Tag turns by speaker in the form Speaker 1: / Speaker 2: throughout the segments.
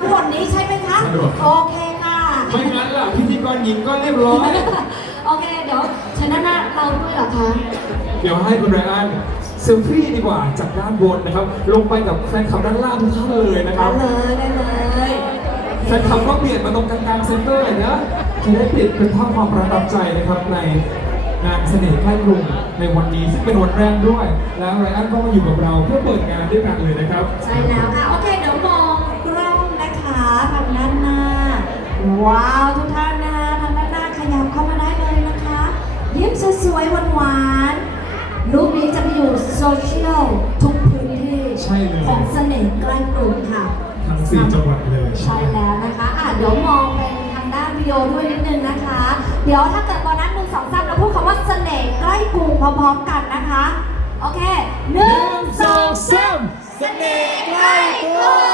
Speaker 1: บทนี้ใช่ไหมคะ
Speaker 2: สะดวก
Speaker 1: โอเคค่ะ
Speaker 2: ไม่งั้นล่ะพิธีกรหญิงก็เรียบร้อย
Speaker 1: โอเคเดี๋ยวชนะเราด้วยเหรอคะ
Speaker 2: เดี๋ยวให้คุณไรอันเซลฟี่ดีกว่าจากด้านบนนะครับ ลงไปกับแฟนคลับด้านล่างทุกท่านเลยนะครับ
Speaker 1: ได้เลย
Speaker 2: แฟนคลับก็เปลี่ยนมาตรงกลางๆเซ็นเตอร์เลยนะจะได้ติดเป็นภาพความประทับใจนะครับในงานเสน่ห์ใกล้กรุงในวันนี้ซึ่งเป็นวันแรกด้วย แล้วไรอันก็มาอยู่กับเราเพื่อเปิดงานด้วยกันเลยนะครับ
Speaker 1: ใช่แล้วค่ะโอเคเดี๋ยวมองกล้องนะคะทางด้านหน้าว้าวทุกท่านนะคะทางด้านหน้าขยับเข้ามาได้เลยนะคะยิ้มสวยๆหวานๆรูปนี้จะไปอยู่โซเชียลทุกพื้นที่
Speaker 2: ใช่เลย
Speaker 1: ของเสน่ห์ใกล้กรุงค่ะ
Speaker 2: ทั้ง4จังหวัดเลย
Speaker 1: ใช่แล้วนะคะเดี๋ยวมองเป็นทางด้านวิดีโอด้วยนิดนึงนะคะ เดี๋ยวถ้าเกิดตอนนั้น1 2 3เราพูดคำว่าเสน่ห์ใกล้กรุงพร้อมๆกันนะคะโอเค1 2 3เสน่ห์ใกล้กรุง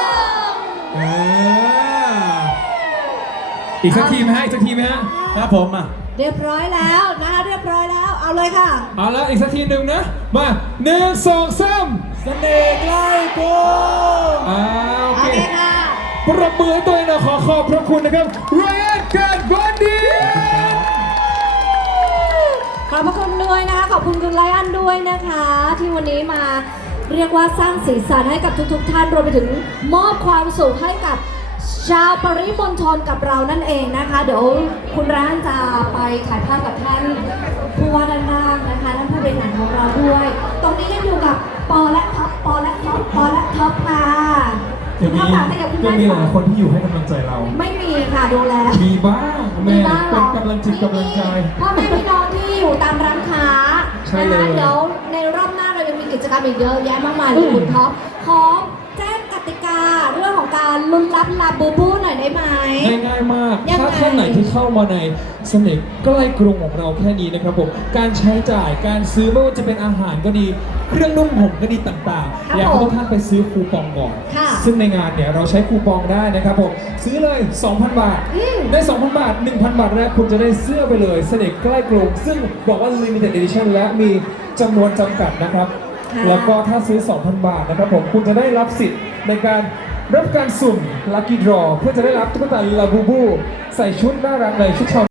Speaker 2: อีกสักทีไหมฮะอีกสักทีไหมฮะครับผมอ่ะ
Speaker 1: เรียบร้อยแล้วนะคะเรียบร้อยแล้วเอาเลยค่ะ
Speaker 2: เอาละอีกสักทีหนึ่งนะมา1 2 3เสน่ห์ใกล้กรุงโอ
Speaker 1: โอ
Speaker 2: เค
Speaker 1: เคค่ะ
Speaker 2: ปรบมือให้ตัวเองนะขอขอบพระคุณนะครับไรอันการบอนดี้
Speaker 1: ขอบพระคุณด้วยนะคะขอบคุณคุณไลอ้อนด้วยนะคะ ที่วันนี้มาเรียกว่าสร้างสีสันให้กับทุกๆท่านรวมไปถึงมอบความสุขให้กับชาวปริมณฑลกับเรานั่นเองนะคะ เดี๋ยวคุณร้านจะไปถ่ายภาพกับท่านผู้ว่าด้านล่างนะคะท่านผู้บริหารของเราด้วย ตรงนี้ยังอยู่กับปอและท็อปปอและท็อปปอและท็อปค่ะ
Speaker 2: ยังมี
Speaker 1: ท็อปค่ะคุณ
Speaker 2: ยั
Speaker 1: แม่
Speaker 2: งมีหลายคนที่อยู่ให้กำลังใจเรา
Speaker 1: ไม่มีค่ะดูแล
Speaker 2: มีบ้างแม่เป็นกำลังจิตกำลังใจ
Speaker 1: พ่อแม่พี่น้องที่อยู่ตามร้านค้า
Speaker 2: ใช่เลย
Speaker 1: นะคะเดี๋ยวในรอบหน้าเรายังมีกิจกรรมอีกเยอะแยะมากมายเลยคุณท็อปขอแจ้งกติกาเรื่องของการลุ้นรับลาบูบูหน่อยได้ไหม
Speaker 2: ง่ายๆมาก
Speaker 1: ยังไง
Speaker 2: ถ้าท่านไหนที่เข้ามาในเสน่ห์ใกล้กรุงของเราแค่นี้นะครับผมการใช้จ่ายการซื้อไม่ว่าจะเป็นอาหารก็ดีเครื่องนุ่งห่มก็ดีต่างๆอยากให้ทุกท่านไปซื้อคูปองก่อน
Speaker 1: ค่ะ
Speaker 2: ซึ่งในงานเนี่ยเราใช้คูปองได้นะครับผมซื้อเลย 2,000 บาท ได้ 2,000 บาท 1,000 บาทแรกคุณจะได้เสื้อไปเลยเสน่ห์ใกล้กรุงซึ่งบอกว่า limited edition และมีจำนวนจำกัดนะครับ
Speaker 1: ค่ะ
Speaker 2: แล้วก็ถ้าซื้อ 2,000 บาทนะครับผมคุณจะได้รับสิทธิ์ในการรับการสุ่ม Lucky Draw เพื่อจะได้รับตุ๊กตาลาบูบูใส่ชุดน่ารักเลยชุดชาว